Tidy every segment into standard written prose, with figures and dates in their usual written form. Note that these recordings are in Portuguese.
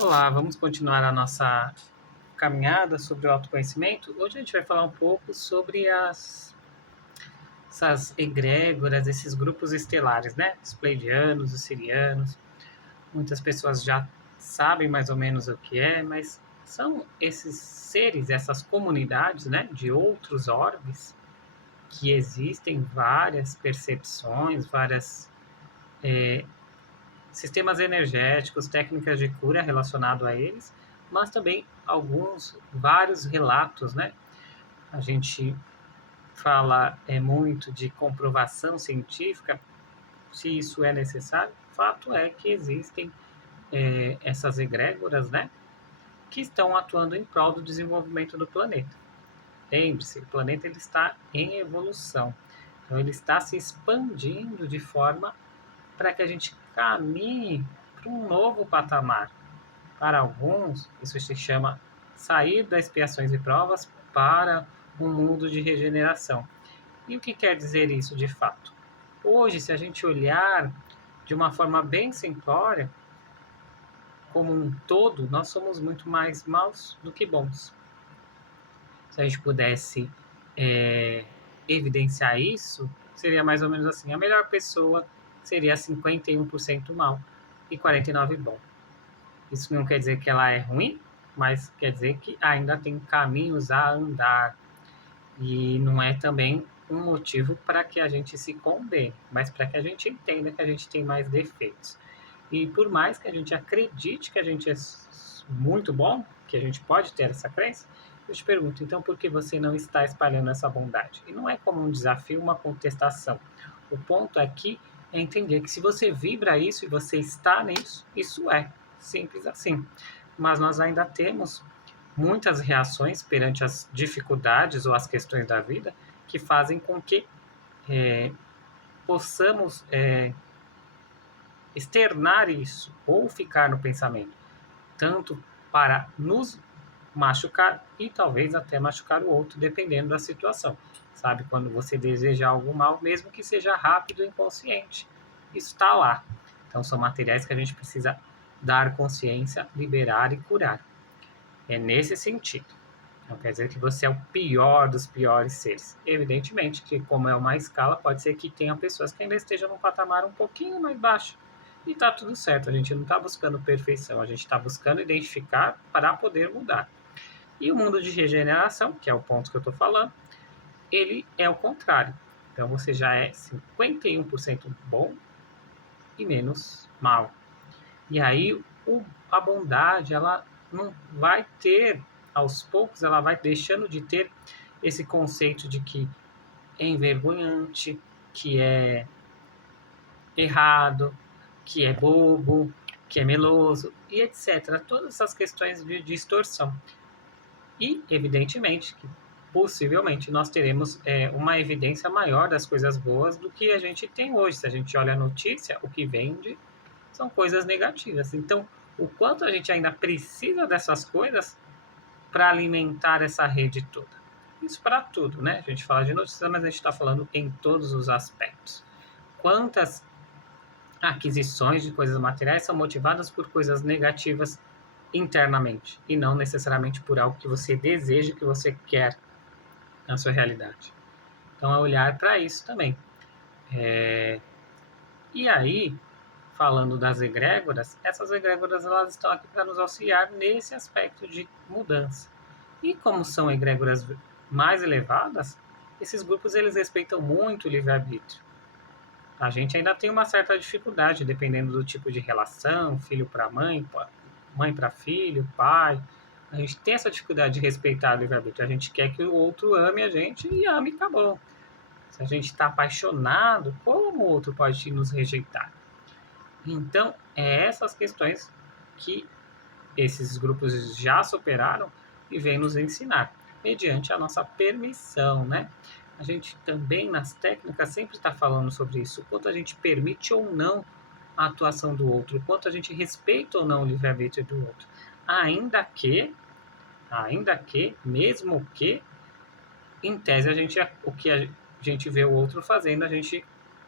Olá, vamos continuar a nossa caminhada sobre o autoconhecimento. Hoje a gente vai falar um pouco sobre essas egrégoras, esses grupos estelares, né? Os pleiadianos, os sirianos. Muitas pessoas já sabem mais ou menos o que é, mas são esses seres, essas comunidades, né? De outros orbes que existem várias percepções, várias sistemas energéticos, técnicas de cura relacionado a eles, mas também vários relatos, né? A gente fala muito de comprovação científica, se isso é necessário. Fato é que existem essas egrégoras, né? Que estão atuando em prol do desenvolvimento do planeta. Lembre-se, o planeta ele está em evolução. Então, ele está se expandindo de forma para que a gente caminhe para um novo patamar. Para alguns, isso se chama sair das expiações e provas para um mundo de regeneração. E o que quer dizer isso de fato? Hoje, se a gente olhar de uma forma bem simplória, como um todo, nós somos muito mais maus do que bons. Se a gente pudesse é, evidenciar isso, seria mais ou menos assim: a melhor pessoa seria 51% mal e 49% bom. Isso não quer dizer que ela é ruim, mas quer dizer que ainda tem caminhos a andar. E não é também um motivo para que a gente se condene, mas para que a gente entenda que a gente tem mais defeitos. E por mais que a gente acredite que a gente é muito bom, que a gente pode ter essa crença, eu te pergunto, então por que você não está espalhando essa bondade? E não é como um desafio, uma contestação. O ponto aqui é entender que se você vibra isso e você está nisso, isso é simples assim. Mas nós ainda temos muitas reações perante as dificuldades ou as questões da vida que fazem com que possamos externar isso ou ficar no pensamento, tanto para nos machucar e talvez até machucar o outro, dependendo da situação. Sabe, quando você deseja algo mal, mesmo que seja rápido e inconsciente, isso está lá. Então, são materiais que a gente precisa dar consciência, liberar e curar. É nesse sentido. Não quer dizer que você é o pior dos piores seres. Evidentemente que, como é uma escala, pode ser que tenha pessoas que ainda estejam num patamar um pouquinho mais baixo. E tá tudo certo, a gente não está buscando perfeição, a gente está buscando identificar para poder mudar. E o mundo de regeneração, que é o ponto que eu estou falando, ele é o contrário. Então você já é 51% bom e menos mal. E aí a bondade, ela não vai ter, aos poucos, ela vai deixando de ter esse conceito de que é envergonhante, que é errado, que é bobo, que é meloso e etc. Todas essas questões de distorção. E, evidentemente, que possivelmente nós teremos uma evidência maior das coisas boas do que a gente tem hoje. Se a gente olha a notícia, o que vende são coisas negativas. Então, o quanto a gente ainda precisa dessas coisas para alimentar essa rede toda. Isso para tudo, né? A gente fala de notícias, mas a gente está falando em todos os aspectos. Quantas aquisições de coisas materiais são motivadas por coisas negativas internamente e não necessariamente por algo que você deseja, que você quer na sua realidade. Então, é olhar para isso também. E aí, falando das egrégoras, essas egrégoras elas estão aqui para nos auxiliar nesse aspecto de mudança. E como são egrégoras mais elevadas, esses grupos eles respeitam muito o livre-arbítrio. A gente ainda tem uma certa dificuldade, dependendo do tipo de relação, filho para mãe, mãe para filho, pai. A gente tem essa dificuldade de respeitar o livre-arbítrio. A gente quer que o outro ame a gente e ame e acabou. Se a gente está apaixonado, como o outro pode nos rejeitar? Então, é essas questões que esses grupos já superaram e vêm nos ensinar, mediante a nossa permissão, né? A gente também, nas técnicas, sempre está falando sobre isso, o quanto a gente permite ou não a atuação do outro, o quanto a gente respeita ou não o livre-arbítrio do outro. Ainda que, mesmo que, em tese, o que a gente vê o outro fazendo, a gente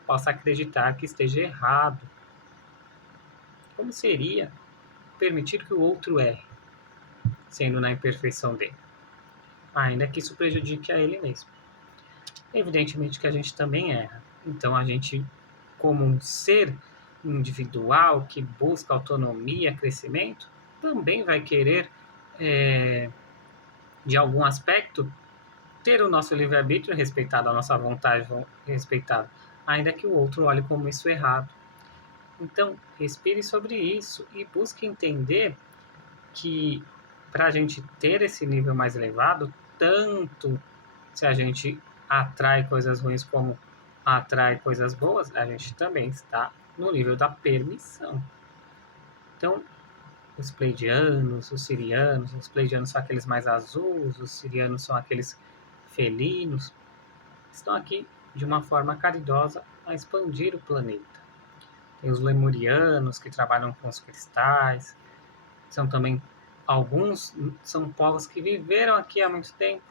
possa acreditar que esteja errado. Como seria permitir que o outro erre, sendo na imperfeição dele, ainda que isso prejudique a ele mesmo. Evidentemente que a gente também erra. Então a gente, como um ser individual que busca autonomia, crescimento, também vai querer, de algum aspecto, ter o nosso livre-arbítrio respeitado, a nossa vontade respeitada, ainda que o outro olhe como isso errado. Então, respire sobre isso e busque entender que para a gente ter esse nível mais elevado, tanto se a gente atrai coisas ruins como atrai coisas boas, a gente também está no nível da permissão. Então, os pleidianos, os pleidianos são aqueles mais azuis, os sirianos são aqueles felinos, estão aqui de uma forma caridosa a expandir o planeta. Tem os lemurianos que trabalham com os cristais, são também alguns são povos que viveram aqui há muito tempo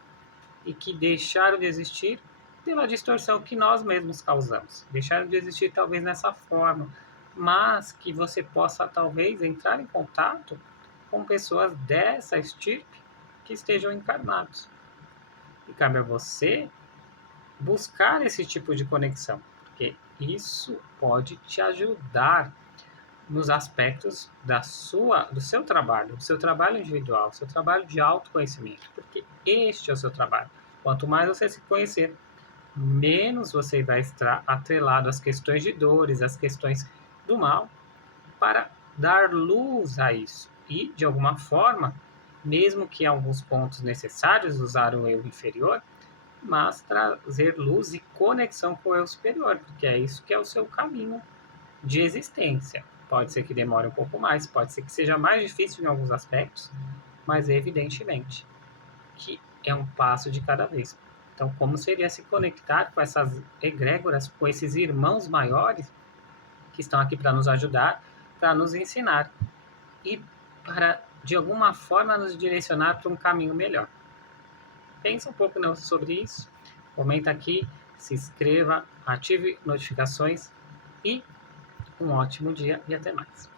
e que deixaram de existir pela distorção que nós mesmos causamos. Deixaram de existir talvez nessa forma, mas que você possa talvez entrar em contato com pessoas dessa estirpe que estejam encarnados. E cabe a você buscar esse tipo de conexão, porque isso pode te ajudar nos aspectos do seu trabalho individual, do seu trabalho de autoconhecimento, porque este é o seu trabalho. Quanto mais você se conhecer, menos você vai estar atrelado às questões de dores, às questões do mal, para dar luz a isso. E, de alguma forma, mesmo que em alguns pontos necessários usar o eu inferior, mas trazer luz e conexão com o eu superior, porque é isso que é o seu caminho de existência. Pode ser que demore um pouco mais, pode ser que seja mais difícil em alguns aspectos, mas evidentemente que é um passo de cada vez. Então, como seria se conectar com essas egrégoras, com esses irmãos maiores que estão aqui para nos ajudar, para nos ensinar e para, de alguma forma, nos direcionar para um caminho melhor. Pensa um pouco sobre isso, comenta aqui, se inscreva, ative notificações e um ótimo dia e até mais.